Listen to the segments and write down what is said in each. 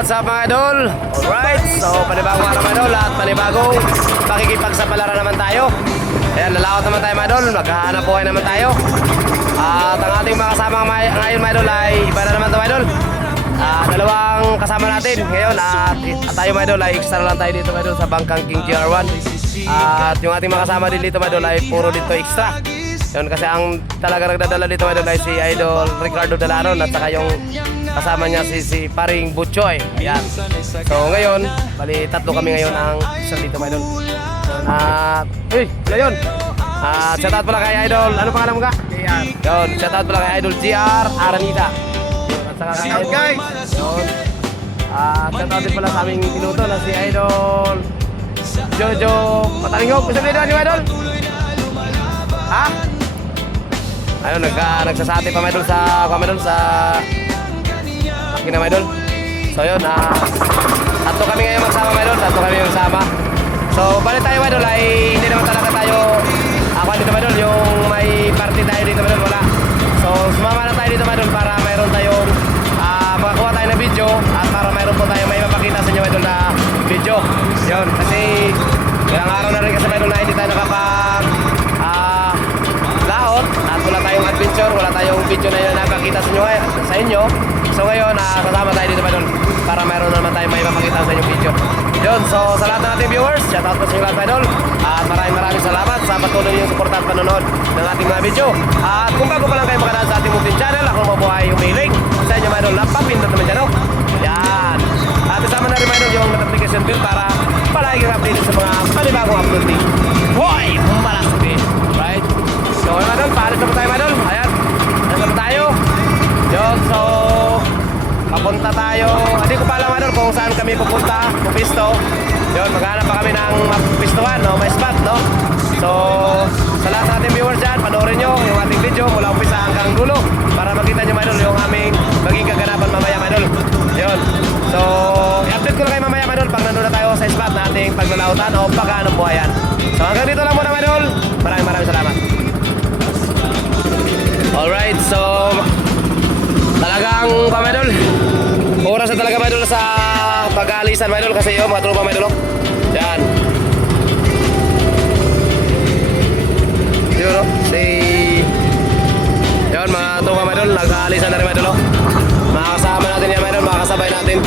what's up mga idol? Alright, so panibagong araw mga idol at panibagong pakikipagsapalaran naman tayo. Ayan, lalawat naman tayo mga idol, maghahanap buhay naman tayo. At ang ating mga kasama ngayon mga idol ay iba na naman ito mga idol. Dalawang kasama natin ngayon at tayo mga idol ay extra lang tayo dito mga idol sa Bangkang King GR1. At yung ating mga kasama din dito mga idol ay puro dito extra. Yun, kasi ang talaga nagdadala dito mga idol ay si Idol Ricardo Dalaron at saka yung kasama niya si Paring Butchoy. Ayan. So ngayon, bali tatlo kami ngayon ang isa dito mga idol. Ngayon. Shout out pala kay Idol. Ano pangalan mo ka? Ayan. Yun, shout out pala kay Idol GR Aranita. At saka kay Idol. Yun. Shout out din pala sa aming pinuto na si Idol Jojo Patalingog. Gusto nyo ni Idol? Ha? Ayun, nagsasati pa mga idol sa makina mga idol. So yun, tatlo kami ngayon magsama mga idol, tatlo kami magsama. So balik tayo mga idol ay hindi naman talaga tayo dito mga idol, yung may party tayo dito mga idol, wala. So sumama na tayo dito mga idol para mayroon tayong makakuha tayo ng video at para mayroon po tayo may mapakita sa inyo mga idol na video. Yun, kasi ilang araw na rin kasi mga idol na hindi tayo nakapag laot at wala tayong adventure, wala tayong video na yun nakakita sa inyo. So ngayon, kasama tayo dito mga idol para mayroon naman tayo may mapakita sa inyong video. Yun, so sa lahat ng ating viewers, shout out po sa inyo lahat mga idol. At maraming salamat sa patuloy niyong suporta at panonood ng ating mga video. At kung bago pa lang kayo makadaan sa ating munting channel, ako mabuhay yung mailing sa inyo mga idol, napapindot naman dyan, no? Yan. At kasama na rin mga idol yung notification bell para palagi kang updated sa mga panibagong upload din. Hoy! Malasapin! Right? So mga idol, paalis na po tayo mga idol. Ayan, nasa na tayo. Yun, so papunta tayo. Hindi ko pa alam mga idol kung saan kami pupunta, pupisto. Yun, maghanap pa kami ng mapistuhan, no? May spot, no? So sa lahat ng ating viewers dyan, panoorin nyo yung ating video mula umpisa hanggang dulo para makita nyo mga idol yung aming maging kaganapan mamaya mga idol. Yun, so i-update ko na kayo mamaya mga idol pag nandun na tayo sa spot na ating paglalautan o pagkaanong buhayan. So hanggang dito lang muna mga idol. Maraming salamat. Alright, so talagang mga idol, oras na talaga mga idol sa pag-aalisan mga idol kasi yung mga tropa mga idol. Yan. Yun, no? Yun, mga tropa mga idol, nag-aalisan na rin mga idol. Makakasama natin yan mga idol, makakasabay natin.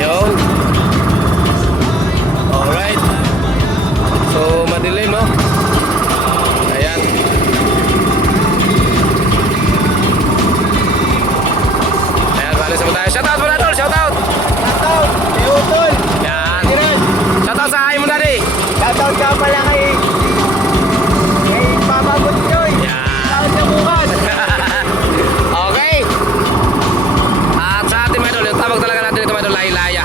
Yun. Alright. So madilim, no? Ayan. Shout out muna tol, shout out. Shout out, Eutol. Yan. Shout out sa ay mo daddy. Shout out ka pala kay Papa Butchoy. Yan. Shout out sa bukas. Okay. At sa ating mga idol, yung tawag talaga natin ito mga idol ay Laya.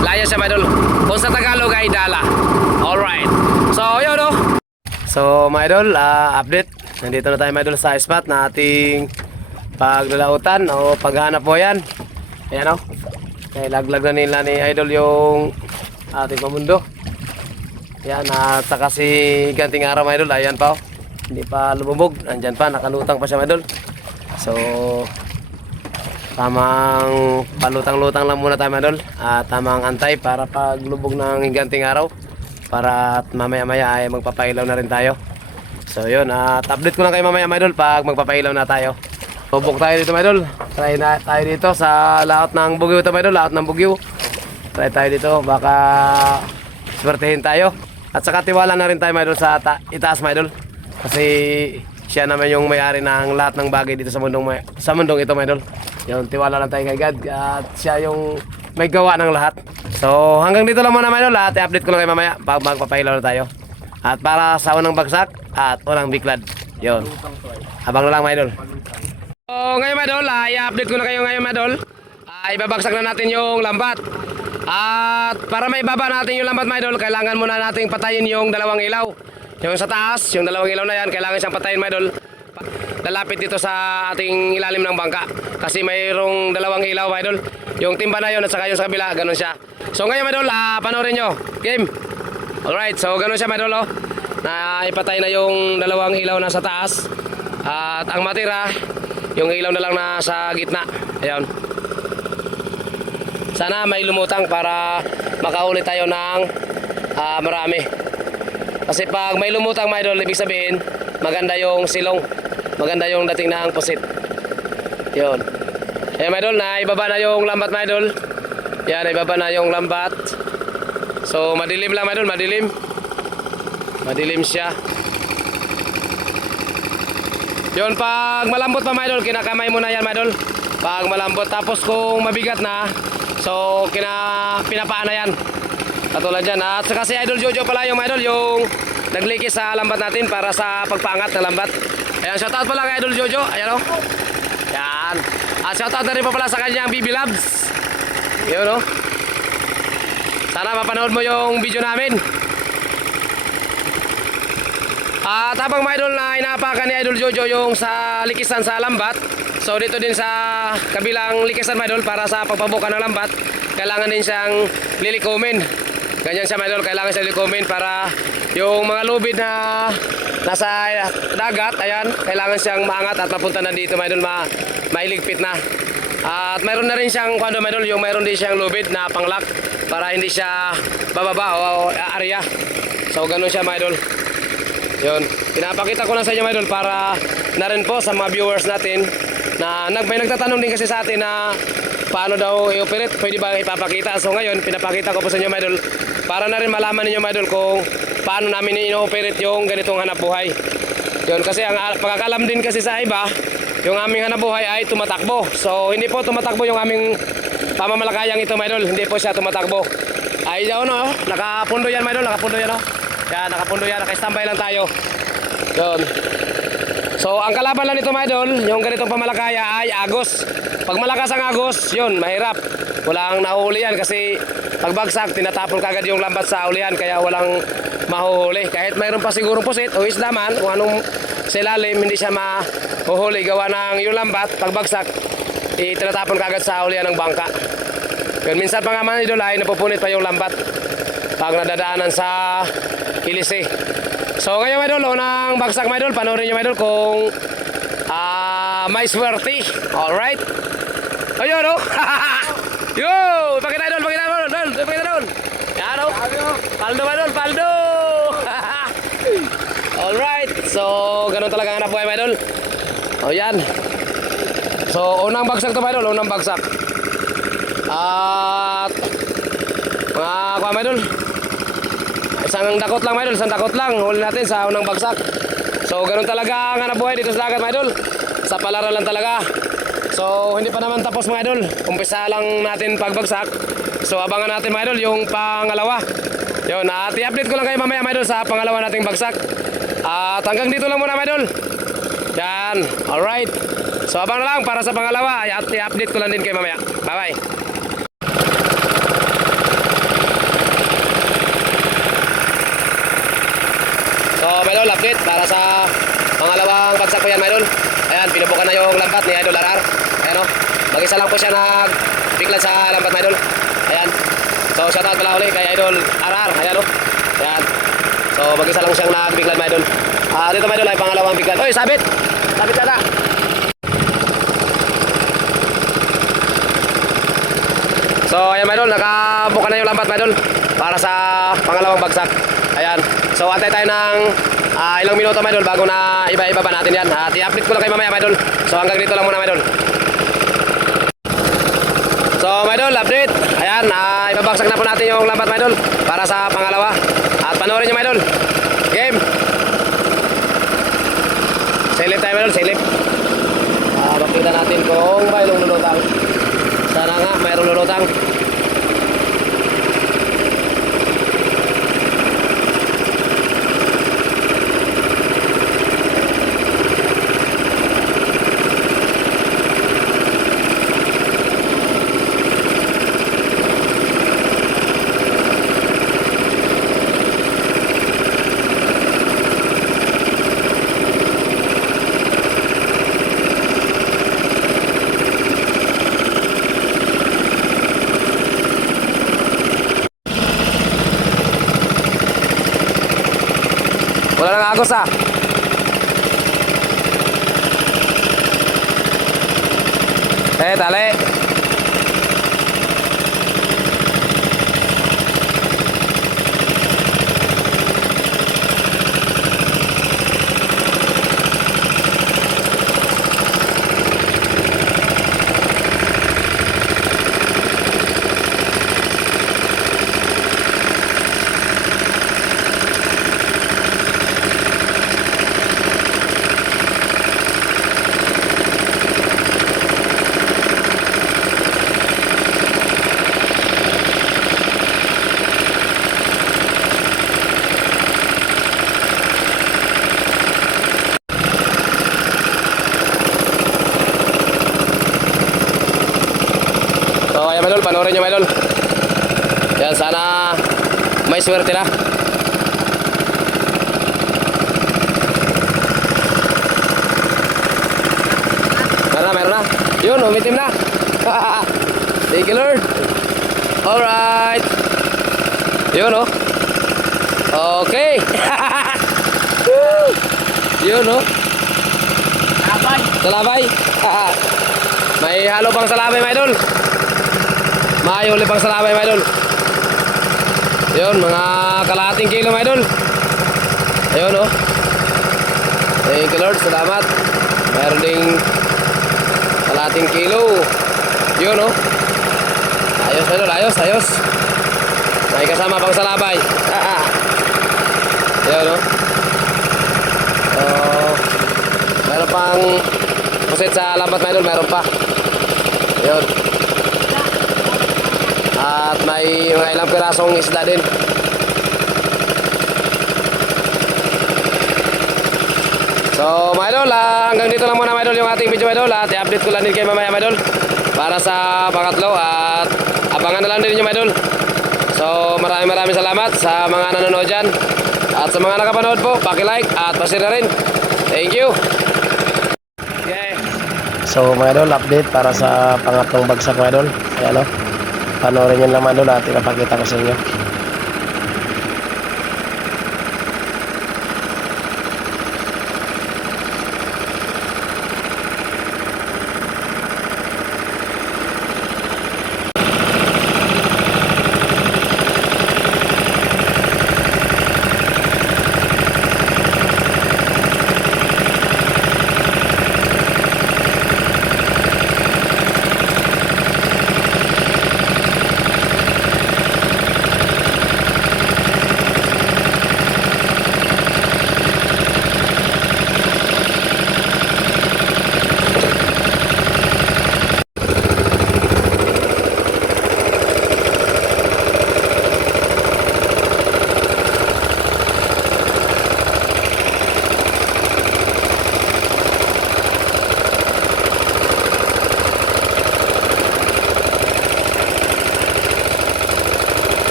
Laya siya mga idol. Kung sa Tagalog ay Dala. Alright. So yun no. So mga idol, update. Nandito na tayo mga idol sa spot na ating paglalautan o paghanap po yan. Ayan o. Kaya laglag na nila ni Idol yung ating pamundo. Ayan, at saka si Ganting Araw mga idol. Ayan pa o. Hindi pa lumubog. Andyan pa, nakalutang pa siya mga idol. So tamang palutang-lutang lang muna tayo mga idol. Tamang antay para paglubog ng Ganting Araw. Para mamaya-maya ay magpapailaw na rin tayo. So yun, at update ko lang kayo mamaya mga idol pag magpapailaw na tayo. Subok tayo dito mga idol. Try na tayo dito sa laot ng bugyo ito mga idol. Laot ng bugyo. Try tayo dito. Baka swertehin tayo. At saka tiwala na rin tayo mga idol sa itaas mga idol. Kasi siya naman yung may-ari ng lahat ng bagay dito sa mundong ito mga idol. Yun, tiwala lang tayo kay God. At siya yung may gawa ng lahat. So hanggang dito lang muna mga idol. At i-update ko lang kayo mamaya pag magpapahilaw na tayo. At para sa unang bagsak at unang biklad. Yun. Abang na lang mga idol. So ngayon mga idol, i-update ko na kayo ngayon mga idol. Ibabagsak na natin yung lambat. At para maibaba natin yung lambat mga idol, kailangan muna nating patayin yung dalawang ilaw. Yung sa taas, yung dalawang ilaw na yan, kailangan siyang patayin mga idol. Lalapit dito sa ating ilalim ng bangka. Kasi mayroong dalawang ilaw mga idol. Yung timba na yun at saka yung sa kabila, ganun siya. So ngayon mga idol, panoorin nyo. Game. Alright, so ganun siya mga idol. Na ipatay na yung dalawang ilaw na sa taas. At ang matira, yung ilaw na lang na sa gitna. Ayan. sana may lumutang para makahuli tayo ng marami. Kasi pag may lumutang mga idol, ibig sabihin maganda yung silong, maganda yung dating ng pusit. Yun. Ayan mga idol, naibaba na yung lambat mga idol. Yan, naibaba na yung lambat. So madilim lang mga idol, madilim. Madilim siya. Yun, pag malambot pa mga idol, kinakamay mo na yan mga idol. Pag malambot, tapos kung mabigat na, so pinapaan na yan. Katulad dyan. At saka si Idol Jojo pala yung mga idol, yung naglikis sa lambat natin para sa pagpaangat ng lambat. Ayan, shoutout pala kay Idol Jojo. Ayan o. Yan. At shoutout na rin pa pala sa kanyang BB Labs. Yun o. Sana mapanood mo yung video namin. At habang mga idol na inaapakan ni Idol Jojo yung sa likisan sa lambat, so dito din sa kabilang likisan mga idol para sa pagpabuka ng lambat, kailangan din siyang lilikumin. Ganyan siya mga idol, kailangan siyang lilikumin para yung mga lubid na nasa dagat, ayan, kailangan siyang maangat at mapunta na dito mga idol, mailigpit na. At mayroon na rin siyang mga idol, yung mayroon din siyang lubid na panglak para hindi siya bababa o area. So ganun siya mga idol. Yun, pinapakita ko lang sa inyo mga idol para na rin po sa mga viewers natin na may nagtatanong din kasi sa atin na paano daw i-operate, pwede ba ipapakita. So ngayon, pinapakita ko po sa inyo mga idol para na rin malaman ninyo mga idol kung paano namin i-operate yung ganitong hanap buhay. Yun, kasi ang pagkakalam din kasi sa iba, yung aming hanap buhay ay tumatakbo. So hindi po tumatakbo yung aming pamamalakayang ito mga idol, hindi po siya tumatakbo. Ay daw no, nakapundo yan mga idol, nakapundo yan no. Yan, nakapundo yan, naka-standby lang tayo. Yun. So, ang kalaban lang nito mga idol, yung ganitong pamalakaya ay agos. Pag malakas ang agos, yun, mahirap. Walang nahuhuli yan kasi pagbagsak, tinatapon kagad yung lambat sa ulihan, kaya walang mahuhuli. Kahit mayroon pa sigurong pusit o isda man, kung anong silalim, hindi siya mahuhuli. Gawa ng yung lambat, pagbagsak, tinatapon kagad sa ulihan ng bangka. Yun, minsan pa nga mga idol ay napupunit pa yung lambat pag nadadaanan sa kilisi. So ngayon mga idol, unang bagsak mga idol, panoorin nyo mga idol kung may swerte. Alright. Ayun o. Yo, pakita idol, pakita idol, pakita idol. Yan o. Paldo mga idol, paldo. Alright. So ganun talaga hanap buhay mga idol. O yan. So unang bagsak to mga idol, unang bagsak. At mga idol, isang dakot lang mga idol, isang dakot lang huli natin sa unang bagsak. So ganun talaga ang hanap buhay dito sa dagat mga idol, sa palaran lang talaga. So hindi pa naman tapos mga idol, umpisa lang natin pagbagsak. So abangan natin mga idol yung pangalawa. Yun, at i-update ko lang kayo mamaya mga idol sa pangalawa nating bagsak. At hanggang dito lang muna mga idol. Yan, alright. So abang na lang para sa pangalawa, at i-update ko lang din kayo mamaya. Bye bye. So, mga idol, update para sa pangalawang bagsak ko yan, mga idol. Ayan, pinubukan na yung lambat ni Idol RR. Ayan o, mag-isa lang po siya nagbiglan sa lambat, mga idol. Ayan. So, shoutout pala ulit kay Idol RR. Ayan o. Ayan. So, mag-isa lang siyang nagbiglan, mga idol. Dito, mga idol, ay pangalawang biglan. Oy, sabit! Sabit ka na! So, ayan, mga idol, nakabuka na yung lambat, mga idol, para sa pangalawang bagsak. Ayan. So antay tayo ng ilang minuto mga idol bago na iba-iba pa natin yan. At i-update ko lang kayo mamaya mga idol. So hanggang dito lang muna mga idol. So mga idol, update. Ayan, ibabagsak na po natin yung lambat mga idol para sa pangalawa. At panoorin nyo mga idol. Game. Silip tayo mga idol, silip. Makita natin kung mayroong lulutang. Sana nga mayroong lulutang. Wala nang agos ah. Tali. idol, panoorin nyo mga idol. Yan, sana may swerte na. Meron na. Yun, umitim na. Thank you, Lord. Alright. Yun, oh. Okay. Yun, oh. Labay. Salabay. May halo pang salabay, mga idol. May huli pang salabay, mga idol. Yun, mga kalahating kilo, mga idol. Ayun, oh. Thank you, Lord. Salamat. Mayroon ding kalahating kilo. Yun, oh. Ayos, mga idol. Ayos, ayos. May kasama pang salabay. Yun, oh. Meron pang pusit sa lambat, mga idol. Meron pa. Yun. At may mga ilang pirasong isda din. So mga idol, hanggang dito lang muna mga idol yung ating video, mga idol. At i-update ko lang din kayo mamaya, mga idol, para sa pangatlo. At abangan na lang din nyo, mga idol. So maraming salamat sa mga nanonood dyan. At sa mga nakapanood po, paki-like at pa-share na rin. Thank you. Okay. So mga idol, update para sa pangatlong bagsak, mga idol. Ayan, o. Panoorin nyo lang, mga idol, at ipapakita ko sa inyo.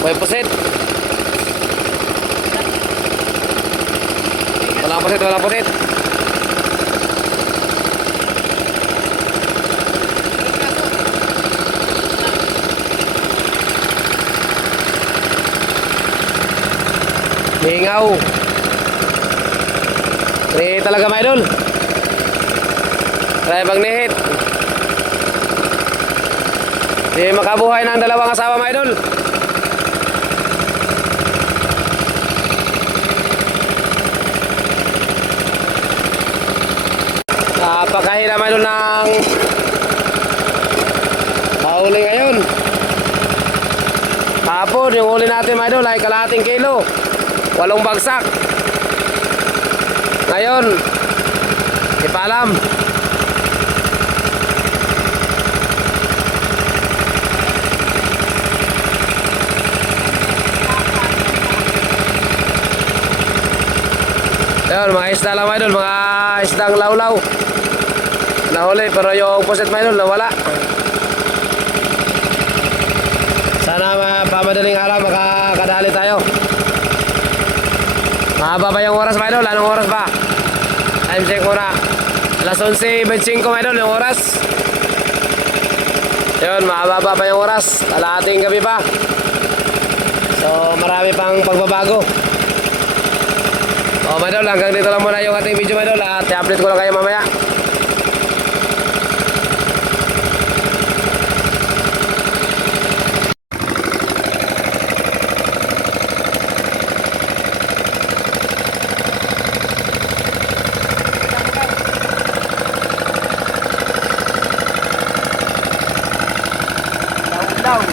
May pusit. Walang pusit, walang pusit. Lingaw. Ini talaga, mga idol. Try bang nihit. Di makabuhay ng dalawang asawa, mga idol. Napakahirap, mga idol, ng huli ngayon. Hapon, yung huli natin, mga idol, ay kalahating kilo. 8 bagsak. Ngayon, ipalam. Ayun, mga isda lang, mga idol, mga isdang lawlaw. Nahuli, pero yung puset, mga idol, nawala. Sana pamadaling araw makakadali tayo. Mahaba ba yung oras, mga idol? Anong oras ba? Time check muna. Alas 11:25, mga idol, yung oras. Yun, mahaba pa yung oras. Kalahating gabi pa. So, marami pang pagbabago. O, mga idol, hanggang dito lang muna yung ating video, mga idol. At i-update ko lang kayo mamaya. Down.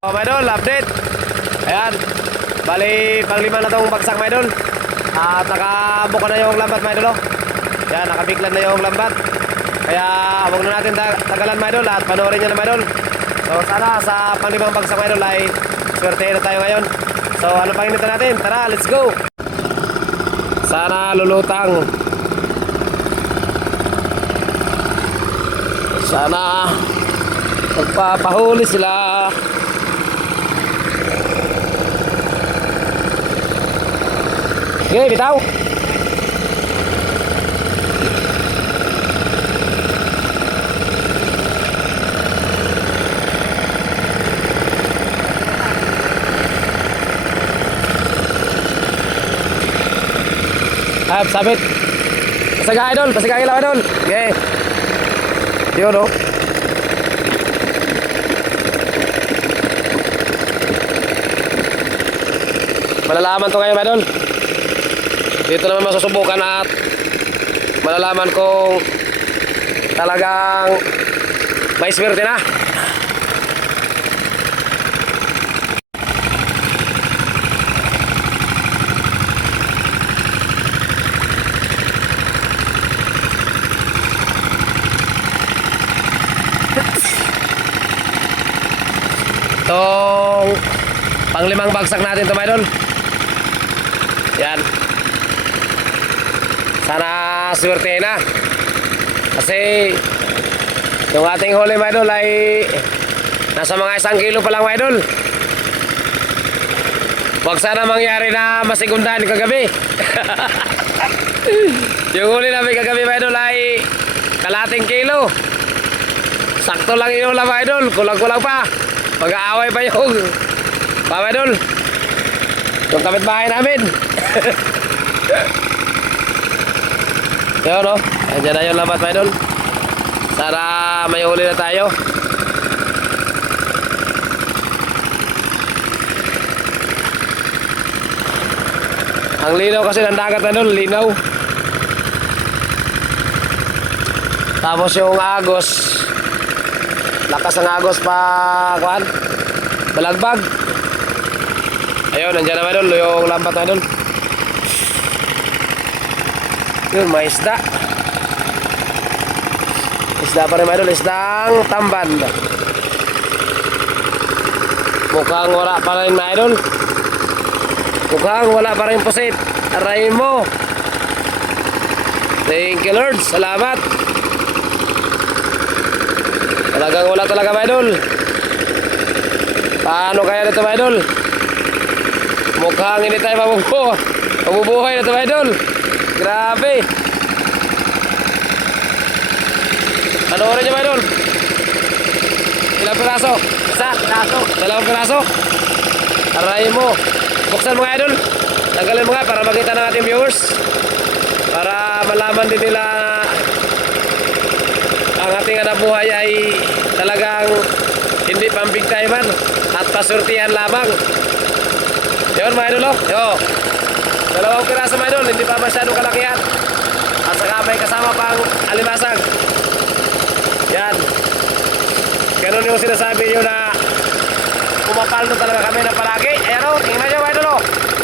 O, mga idol, update. Ayan. Bali, pang-5 na itong bagsak, mga idol. At nakabuka na yung lambat, mga idol. Ayan, nakabiglan na yung lambat. Kaya, huwag na natin tagalan, mga idol. At panoorin nyo na, mga idol. So, sana sa pang-5 bagsak, mga idol, ay swerte na tayo ngayon So ano pang initan natin? Tara, let's go. Sana lulutang. Sana magpapahuli sila. Okay, bitaw. Sabit. Pasaga idol, pasaga ilaw idol. Okay. Yun oh. Malalaman to ngayon idol. Dito naman masusubukan at malalaman kung talagang may swerte na. Itong panglimang bagsak natin to, idol. Yan. Sana swerte na. Kasi yung ating huli, idol, ay nasa mga 1 kilo pa lang, idol. Huwag sana mangyari na masigundahan kagabi. Yung huli namin kagabi, idol, ay kalating kilo. Sakto lang yung ulam, idol. Kulang-kulang pa. Mag-aaway pa yung idol. Yung kapitbahay namin. Yun, no? Andiyan na yung lambat, idol. Sana may huli na tayo. Ang linaw kasi ng dagat, idol. Linaw. Tapos yung agos, lakas ng agos pa, kuhan, balagbag. Ayun, nandiyan naman idol, yung lambat idol. Yun, may isda. Isda pa rin idol, isdang tamban. Mukhang wala pa rin na idol. Mukhang wala pa rin pusit. Arayin mo. Thank you Lord, salamat. Talagang wala talaga, mga idol. Paano kaya nito, mga idol? Mukhang hindi tayo mabubuhay na ito, mga idol. Grabe. Panoorin nyo, mga idol. Ilang piraso? Isa? Piraso? 2 piraso? Aray mo. Buksan, mga idol. Tanggalin mo nga para makita ng ating viewers. Para malaman din nila ang ating anak buhay ay talagang hindi pambig time man at pasurtihan lamang. Yun, mga idol, oh. Yo. 2 piraso, mga idol, hindi pa masyadong kalakihan. At saka may kasama pang alimasag. Yan. Ganun yung sinasabi nyo na pumapaldo talaga kami na palagi. Ayan, oh, tingnan nyo, mga idol, oh.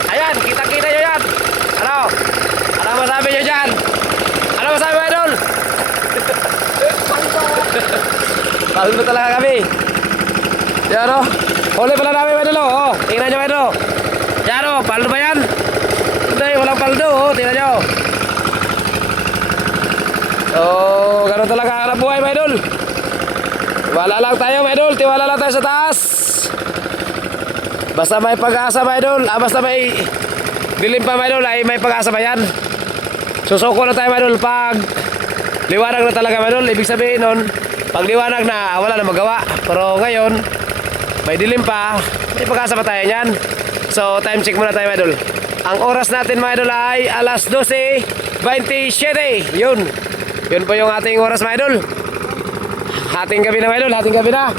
Ayan, kita-kita nyo yan. Ano? Ano masabi nyo dyan? Ano masabi, mga idol? Paldo talaga kami. Yan, oh. Huli pala namin, mga idol, oh. Tingnan nyo, mga idol. Yan, oh. Paldo ba yan? Hindi, walang paldo, oh. Tingnan nyo. Oh, ganun talaga ang buhay, mga idol. Tiwala lang tayo, mga idol. Tiwala lang tayo sa taas. Basta may pag-asa, mga idol. Basta may dilim pa, mga idol, ay may pag-asa ba yan? Susuko na tayo, mga idol, pag liwanag na talaga, mga idol. Ibig sabihin nun, pag liwanag na, wala na magawa. Pero ngayon, may dilim pa, may pag-asa pa tayo yan. So, time check muna tayo, mga idol. Ang oras natin, mga idol, ay alas 12:27. Yun. Yun po yung ating oras, mga idol. Hating gabi na, mga idol. Hating gabi na.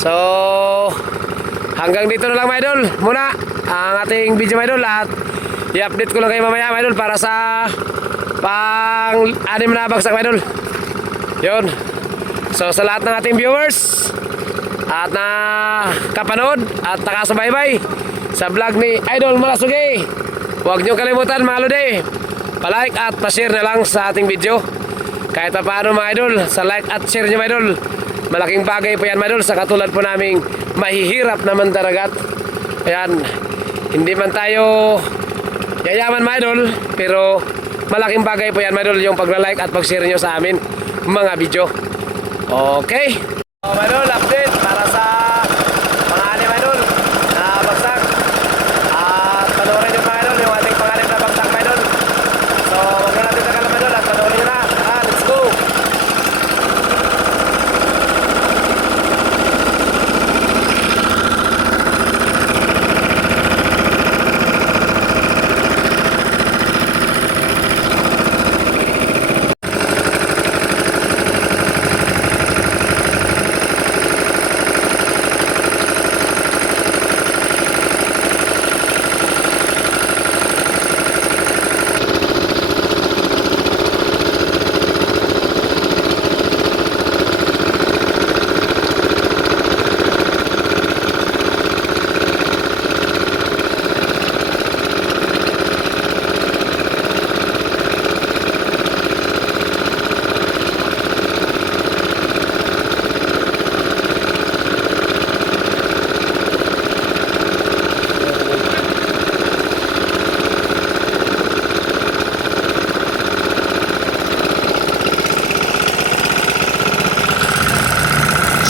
So, hanggang dito na lang, mga idol. Muna, ang ating video, mga idol. At i-update ko lang kayo mamaya, mga idol, para sa pang-anim na bagsak, mga idol. Yun. So, sa lahat ng ating viewers at na kapanood at nakasubaybay sa vlog ni Idol Malasugi, huwag nyo kalimutan, mga lodi, palike at pa-share na lang sa ating video. Kahit pa paano, mga idol, sa like at share nyo, mga idol, malaking bagay po yan, mga idol, sa katulad po naming mahihirap na mandaragat. Ayan, Hindi man tayo yayaman mga idol, pero malaking bagay po yan mga idol, yung pagla-like at pag-share nyo sa amin mga video. Okay. So, mga idol, update para sa mga anim mga idol na bagsak. At panoorin nyo mga idol yung ating pangalim na bagsak mga idol. So, wag na natin tagal mga idol at panoorin nyo na. Let's go!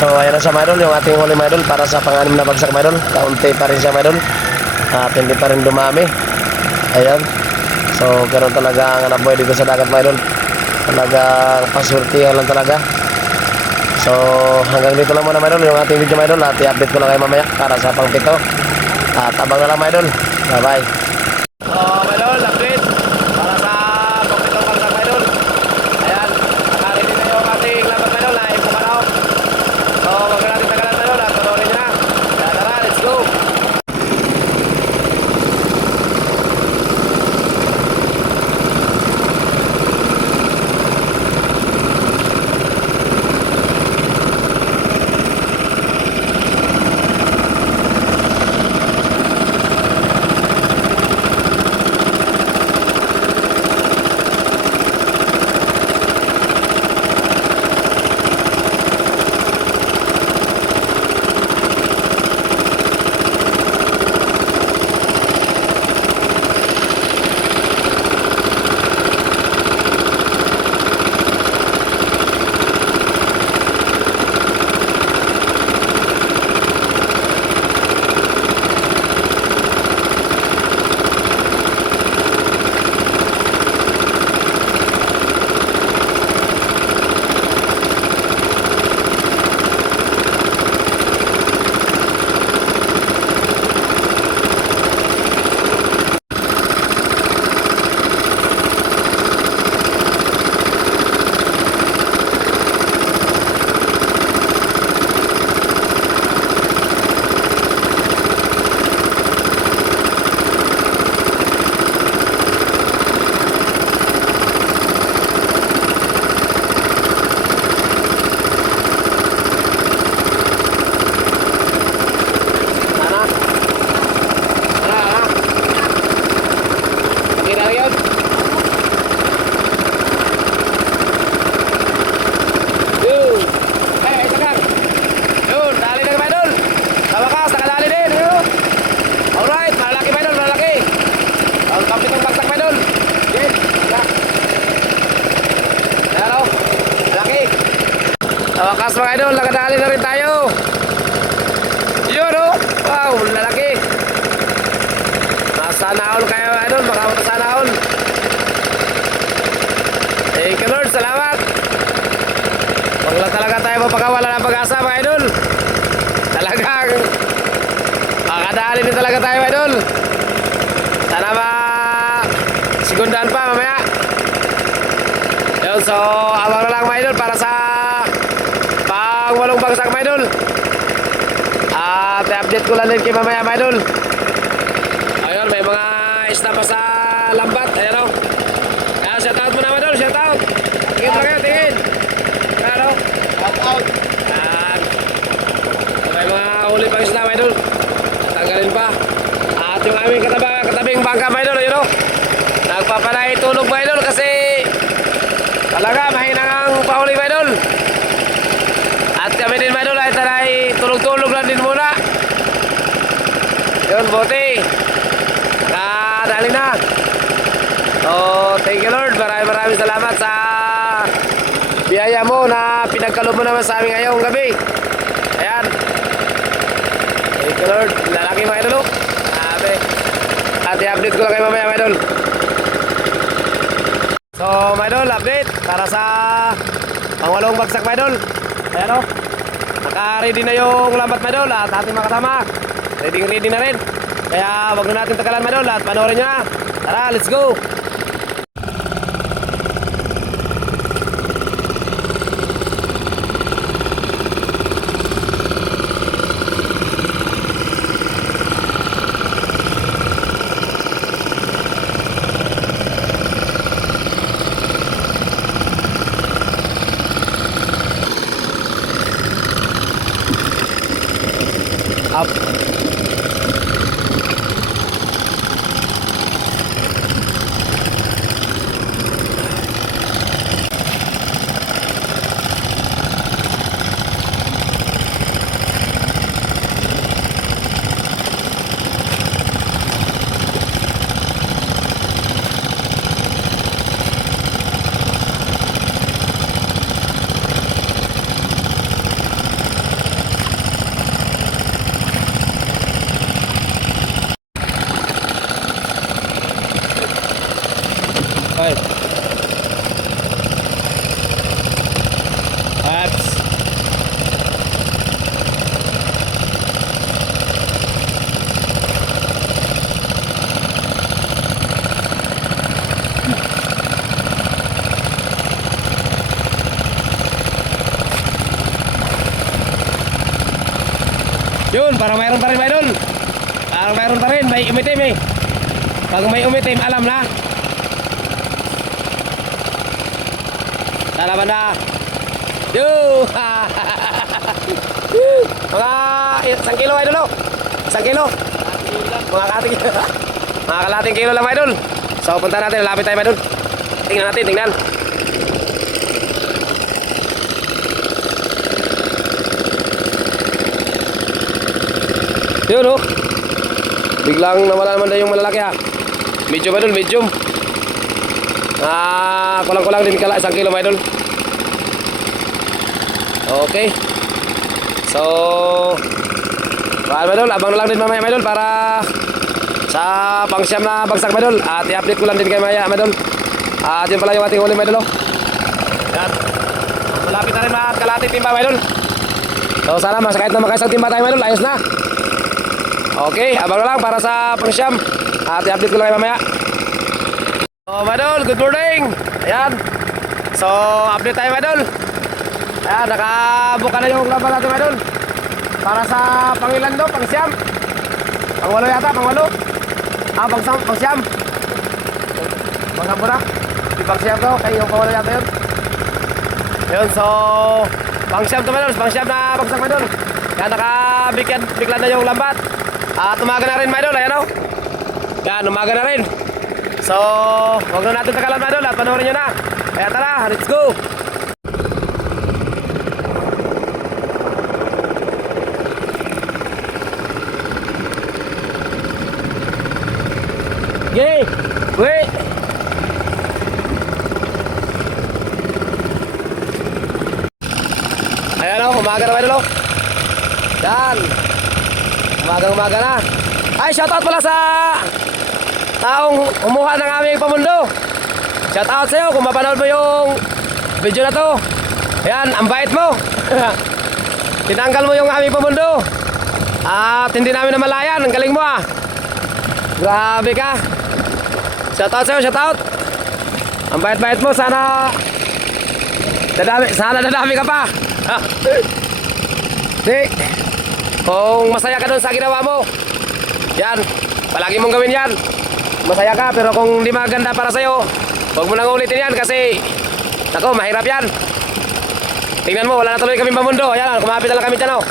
So ayan na siya mga idol, yung ating huli mga idol para sa pang-anim na bagsak mga idol. Kaunti pa rin siya mga idol at hindi pa rin dumami. Ayan. So ganoon talaga ang nabuhay dito sa dagat mga idol. Talagang pasurtihan lang talaga. So hanggang dito lang muna mga idol yung ating video mga idol at i-update ko lang kayo mamaya para sa pang-pito. At abang na lang mga idol. Bye bye. So mga idol, update para sa pang-pitong bagsak mga idol. Ayan. Nakarinig na yung ating laban mga idol na ipumanaw. So, wag natin tagalan na doon at panoorin nyo na. Kaya tara, let's go! Wakas mga idol, nakadali na rin tayo. Yun oh, wow, lalaki. Sana all kayo idol, makawata sana all. Thank you Lord, salamat. Huwag lang talaga tayo mapakawala ng pag-asa mga idol. Talagang makadali din talaga tayo mga idol. Sana ba sigundan pa mamaya. Yun, so abang na lang mga idol para sa walong bagsak mga idol. At i-update ko lang din kayo mamaya mga idol. Ayun, may mga isda pa sa lambat. Ayan o. Kaya shout out muna mga idol, shout out. Tingin pa kayo, tingin. Ayan o. Shout out. Ayan. May mga huli pang isda mga idol. Tanggalin pa. At yung aming katabing bangka mga idol, ayun o. Nagpapanay tulog mga idol kasi talaga mahina ang pahuli mga idol. At kami din mga idol ay tulog-tulog lang din muna. Yun, buti. So, thank you Lord. Maraming salamat sa biyaya mo na pinagkaloob mo naman sa amin ngayong gabi. Ayan. Thank you Lord. Lalaki mga idol. Sabi. At i-update ko lang kayo mamaya mga idol. So mga idol, update para sa pangwalong bagsak mga idol. Ayan o. Naka-ready na yung lambat mga idol at ating mga kasama. Ready na rin. Kaya wag na natin tagalan mga idol at panoorin nyo na. Tara, let's go. Up. Five. Apps. Yun, parang mayroon pa rin ba doon? Parang mayroon pa rin, may umitim eh. Pag may umitim, alam na. Tara banda. Yo! Mga 1 kilo idol o. 1 kilo. Mga kating mga kalating kilo lang idol. So punta natin, lalapit tayo idol. Tingnan natin, tingnan. Yun o. Biglang nawala naman na yung malalaki ha. Medium idol, medium. Kulang-kulang din kala 1 kilo idol. Okay. So idol, abang na lang din mamaya idol para sa pangsyam na bagsak idol. At i-update ko lang din kayo mamaya idol. At yun pala yung ating huli idol. Yan. Malapit na rin mga kalahati timba idol. So sana kahit na makaisang timba tayo idol, ayos na. Okay, abang na lang para sa pangsyam. At i-update ko lang kayo mamaya. So idol, good morning. Ayan. So update tayo idol. Ayan, nakabuka na yung laban natin idol. Para sa pangilan do, pangsyam. Pangwalo yata, pangwalo. Pangsyam. Pangsampo na. Di pangsyam to, kaya yung pangwalo yata yun. Yun, so pangsyam to idol, pangsyam na bagsak idol. Kaya nakabiglan na yung lambat. At umaga na rin idol, ayan o. Yan, umaga na rin. So, huwag na natin tagalan idol at panoorin nyo na. Kaya tara, let's go. Yay! Wait! Ayan o, umaga na idol o. Yan. Umaga na. Ay, shoutout pala sa taong umuha ng aming pamundo. Shoutout sa'yo kung mapanood mo yung video na to. Ayan, ang bait mo. Tinanggal mo yung aming pamundo. At hindi namin namalayan. Ang galing mo ah. Grabe ka. Shoutout sa'yo, shoutout. Ang bait-bait mo. Sana dadami ka pa. Di, kung masaya ka doon sa ginawa mo, yan, palagi mong gawin yan. Masaya ka, pero kung hindi maganda para sa'yo, huwag mo nang ulitin yan kasi nako, mahirap yan. Tingnan mo, wala na tuloy kami pamundo. Ayan, kumapit na lang kami dyan, oh.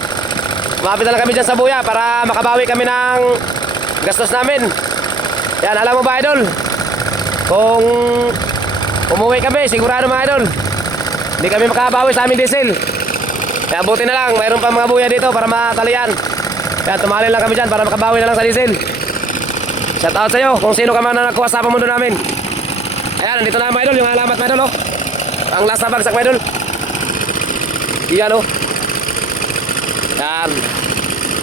Kumapit na lang kami dyan sa buya para makabawi kami ng gastos namin. Yan, alam mo ba idol, kung umuwi kami, sigurado mga idol, hindi kami makabawi sa aming diesel. Kaya buti na lang, mayroon pa mga buya dito para matalian. Kaya tumalin lang kami dyan para makabawi na lang sa diesel. Shout out sa'yo kung sino ka man na nakuha sa pamundo namin. Ayan, nandito na mga idol, yung alamat mga idol, oh. Ang last na bagsak mga idol. Iyan, oh. Yan.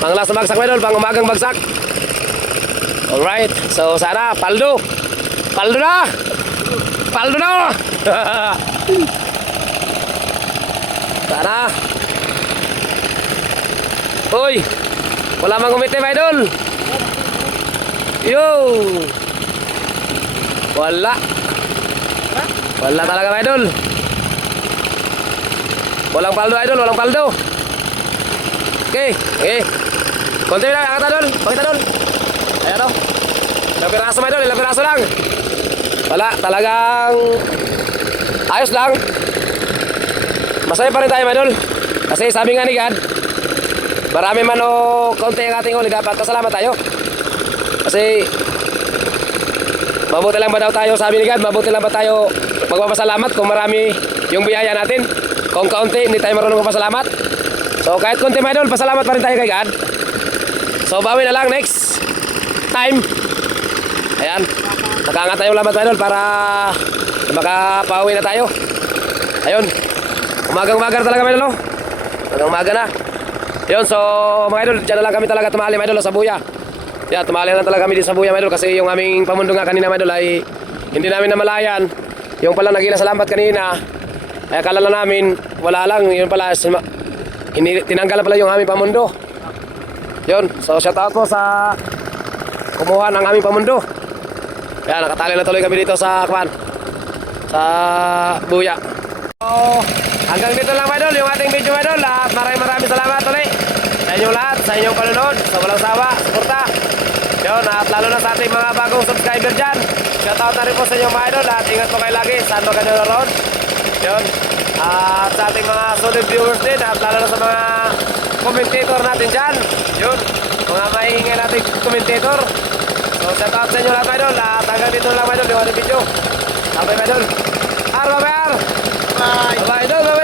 Ang last na bagsak mga idol, pang umagang bagsak. Alright, so sana, paldo. Paldo na! Paldo na! Sana. Uy, wala mang umiti mga idol. Yo! Wala. Wala talaga mga idol. Walang paldo idol, walang paldo. Okay, okay. Konti lang, angkat idol. Pakita idol. Ayan o. Ilang piraso mga idol, ilang piraso lang. Wala, talagang ayos lang. Masaya pa rin tayo mga idol. Kasi sabi nga ni God, marami man o kaunti ang ating huli, dapat pasalamat tayo. Kasi mabuti lang ba daw tayo, sabi ni God, mabuti lang ba tayo magpapasalamat kung marami yung biyaya natin. Kung kaunti, hindi tayo marunong magpasalamat. So kahit konti mga idol, pasalamat pa rin tayo kay God. So bawi na lang next time. Ayan, nakaangat tayo lamat mga idol para makapauwi na tayo. Ayun, umagang-umaga talaga mga idol, no? Umagang-umaga na. Yun, so mga idol, dyan na lang kami talaga tumali mga idol sa buya. Yeah, tumali lang talaga kami di sa buya mga idol kasi yung aming pamundo nga kanina mga idol ay hindi namin namalayan. Yung pala nagila sa lambat kanina, ay akala lang namin wala lang, yun pala tinanggal na pala yung aming pamundo. Yun, so shout out po sa kumuha ng aming pamundo. Yan, nakatali na tuloy kami dito sa kwan, sa buya. So hanggang dito lang mga idol yung ating video mga idol, at maraming salamat ulit sa inyong lahat, sa inyong panunod, sa walang sawa, suporta. Yun, at lalo na sa ating mga bagong subscriber dyan, shoutout na rin po sa inyong mga idol, at ingat po kayo lagi saan mo kayo naroon. Yun, at sa ating mga solid viewers din, at lalo na sa mga commentator natin dyan. Yun, mga mahihinga natin commentator. So shoutout sa inyo lahat mga idol, at hanggang dito lang mga idol yung ating video. Sabay mga idol. Bye bye. Bye bye idol.